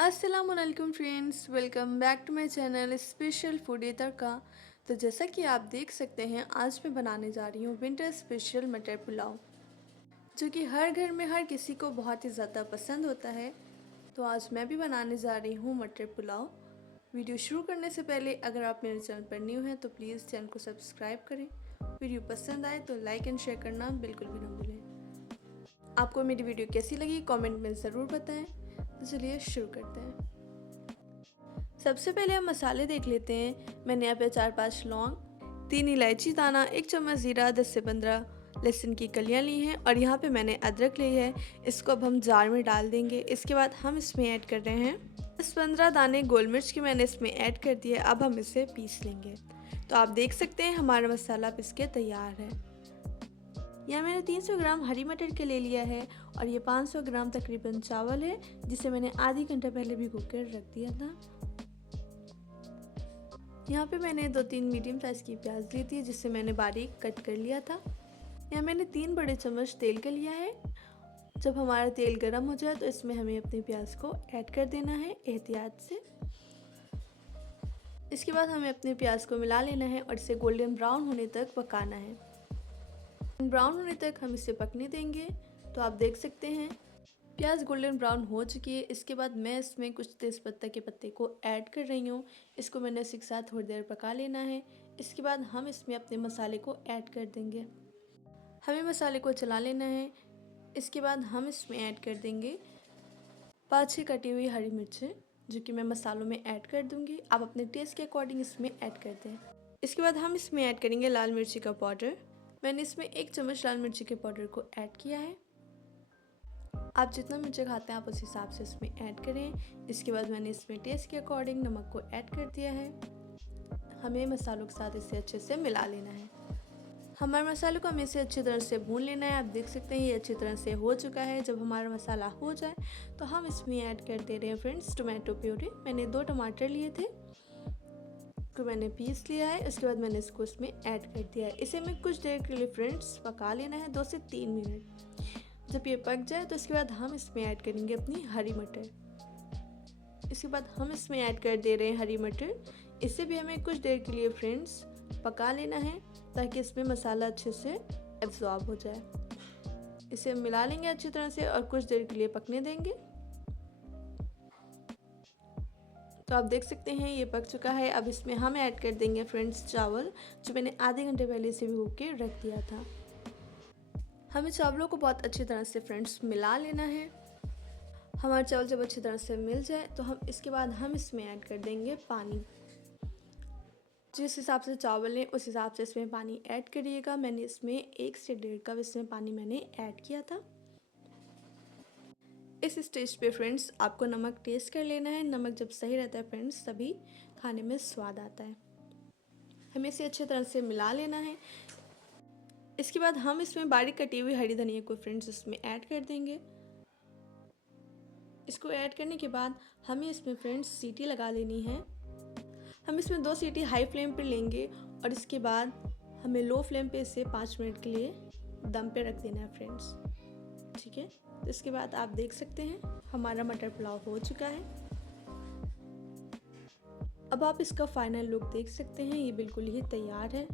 अस्सलामुअलैकुम friends, welcome back to my channel special foodie Tadka. तो जैसा कि आप देख सकते हैं, आज मैं बनाने जा रही हूँ विंटर स्पेशल मटर पुलाव, जो कि हर घर में हर किसी को बहुत ही ज़्यादा पसंद होता है। तो आज मैं भी बनाने जा रही हूँ मटर पुलाव। वीडियो शुरू करने से पहले अगर आप मेरे चैनल पर न्यू हैं तो प्लीज़ चैनल को सब्सक्राइब करें। वीडियो पसंद आए तो लाइक एंड शेयर करना बिल्कुल भी ना भूलें। आपको मेरी वीडियो कैसी लगी कमेंट में ज़रूर बताएं। तो चलिए शुरू करते हैं। सबसे पहले हम मसाले देख लेते हैं। मैंने यहाँ पे 4-5 लौंग, 3 इलायची दाना, 1 चम्मच ज़ीरा, 10 से 15 लहसुन की कलियाँ ली हैं और यहाँ पे मैंने अदरक ली है। इसको अब हम जार में डाल देंगे। इसके बाद हम इसमें ऐड कर रहे हैं 10-15 दाने गोल मिर्च की, मैंने इसमें ऐड कर दिए। अब हम इसे पीस लेंगे। तो आप देख सकते हैं हमारा मसाला पिस के तैयार है। यहाँ मैंने 300 ग्राम हरी मटर के ले लिया है और ये 500 ग्राम तकरीबन चावल है, जिसे मैंने आधी घंटा पहले भिगो कर रख दिया था। यहाँ पे मैंने 2-3 मीडियम साइज़ की प्याज ली थी, जिसे मैंने बारीक कट कर लिया था। यहाँ मैंने 3 बड़े चम्मच तेल का लिया है। जब हमारा तेल गर्म हो जाए तो इसमें हमें अपने प्याज को ऐड कर देना है एहतियात से। इसके बाद हमें अपने प्याज को मिला लेना है और इसे गोल्डन ब्राउन होने तक पकाना है। ब्राउन होने तक हम इसे पकने देंगे। तो आप देख सकते हैं प्याज गोल्डन ब्राउन हो चुकी है। इसके बाद मैं इसमें कुछ तेज़पत्ता के पत्ते को ऐड कर रही हूँ। इसको मैंने इसी के साथ थोड़ी देर पका लेना है। इसके बाद हम इसमें अपने मसाले को ऐड कर देंगे। हमें मसाले को चला लेना है। इसके बाद हम इसमें ऐड कर देंगे 5-6 कटी हुई हरी मिर्चें, जो कि मैं मसालों में ऐड कर दूँगी। आप अपने टेस्ट के अकॉर्डिंग इसमें ऐड कर दें। इसके बाद हम इसमें ऐड करेंगे लाल मिर्ची का पाउडर। मैंने इसमें 1 चम्मच लाल मिर्ची के पाउडर को ऐड किया है। आप जितना मिर्ची खाते हैं आप उस हिसाब से इसमें ऐड करें। इसके बाद मैंने इसमें टेस्ट के अकॉर्डिंग नमक को ऐड कर दिया है। हमें मसालों के साथ इसे अच्छे से मिला लेना है। हमारे मसालों को हमें इसे अच्छी तरह से भून लेना है। आप देख सकते हैं ये अच्छी तरह से हो चुका है। जब हमारा मसाला हो जाए तो हम इसमें ऐड कर दे रहे हैं फ्रेंड्स टोमेटो प्यूरी। मैंने 2 टमाटर लिए थे, तो मैंने पीस लिया है। उसके बाद मैंने इसको इसमें ऐड कर दिया है। इसे मैं कुछ देर के लिए फ्रेंड्स पका लेना है, 2 से 3 मिनट। जब ये पक जाए तो इसके बाद हम इसमें ऐड करेंगे अपनी हरी मटर। इसके बाद हम इसमें ऐड कर दे रहे हैं हरी मटर। इसे भी हमें कुछ देर के लिए फ्रेंड्स पका लेना है, ताकि इसमें मसाला अच्छे से एब्जॉर्ब हो जाए। इसे मिला लेंगे अच्छी तरह से और कुछ देर के लिए पकने देंगे। तो आप देख सकते हैं ये पक चुका है। अब इसमें हम ऐड कर देंगे फ्रेंड्स चावल, जो मैंने आधे घंटे पहले से भिगो के रख दिया था। हमें चावलों को बहुत अच्छी तरह से फ्रेंड्स मिला लेना है। हमारा चावल जब अच्छी तरह से मिल जाए तो हम इसके बाद हम इसमें ऐड कर देंगे पानी। जिस हिसाब से चावल लें उस हिसाब से इसमें पानी ऐड करिएगा। मैंने इसमें 1 से 1.5 कप इसमें पानी मैंने ऐड किया था। इस स्टेज पे फ्रेंड्स आपको नमक टेस्ट कर लेना है। नमक जब सही रहता है फ्रेंड्स तभी खाने में स्वाद आता है। हमें इसे अच्छी तरह से मिला लेना है। इसके बाद हम इसमें बारीक कटी हुई हरी धनिया को फ्रेंड्स इसमें ऐड कर देंगे। इसको ऐड करने के बाद हमें इसमें फ्रेंड्स सीटी लगा लेनी है। हम इसमें 2 सीटी हाई फ्लेम पे लेंगे और इसके बाद हमें लो फ्लेम पे इसे 5 मिनट के लिए दम पे रख देना है फ्रेंड्स। ठीक है, तो इसके बाद आप देख सकते हैं हमारा मटर पुलाव हो चुका है। अब आप इसका फाइनल लुक देख सकते हैं, ये बिल्कुल ही तैयार है।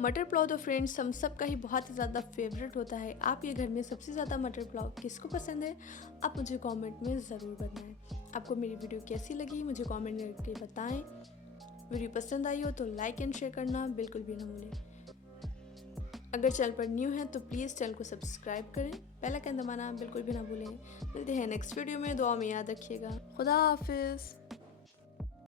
मटर पुलाव तो फ्रेंड्स हम सब का ही बहुत ही ज़्यादा फेवरेट होता है। आप ये घर में सबसे ज़्यादा मटर पुलाव किसको पसंद है, आप मुझे कमेंट में ज़रूर बताएं। आपको मेरी वीडियो कैसी लगी मुझे कमेंट करके बताएं। वीडियो पसंद आई हो तो लाइक एंड शेयर करना बिल्कुल भी ना भूलें। अगर चैनल पर न्यू हैं तो प्लीज़ चैनल को सब्सक्राइब करें, बेल आइकन दबाना बिल्कुल भी ना भूलें। मिलते हैं नेक्स्ट वीडियो में, दुआ में याद रखिएगा। खुदा हाफिज़।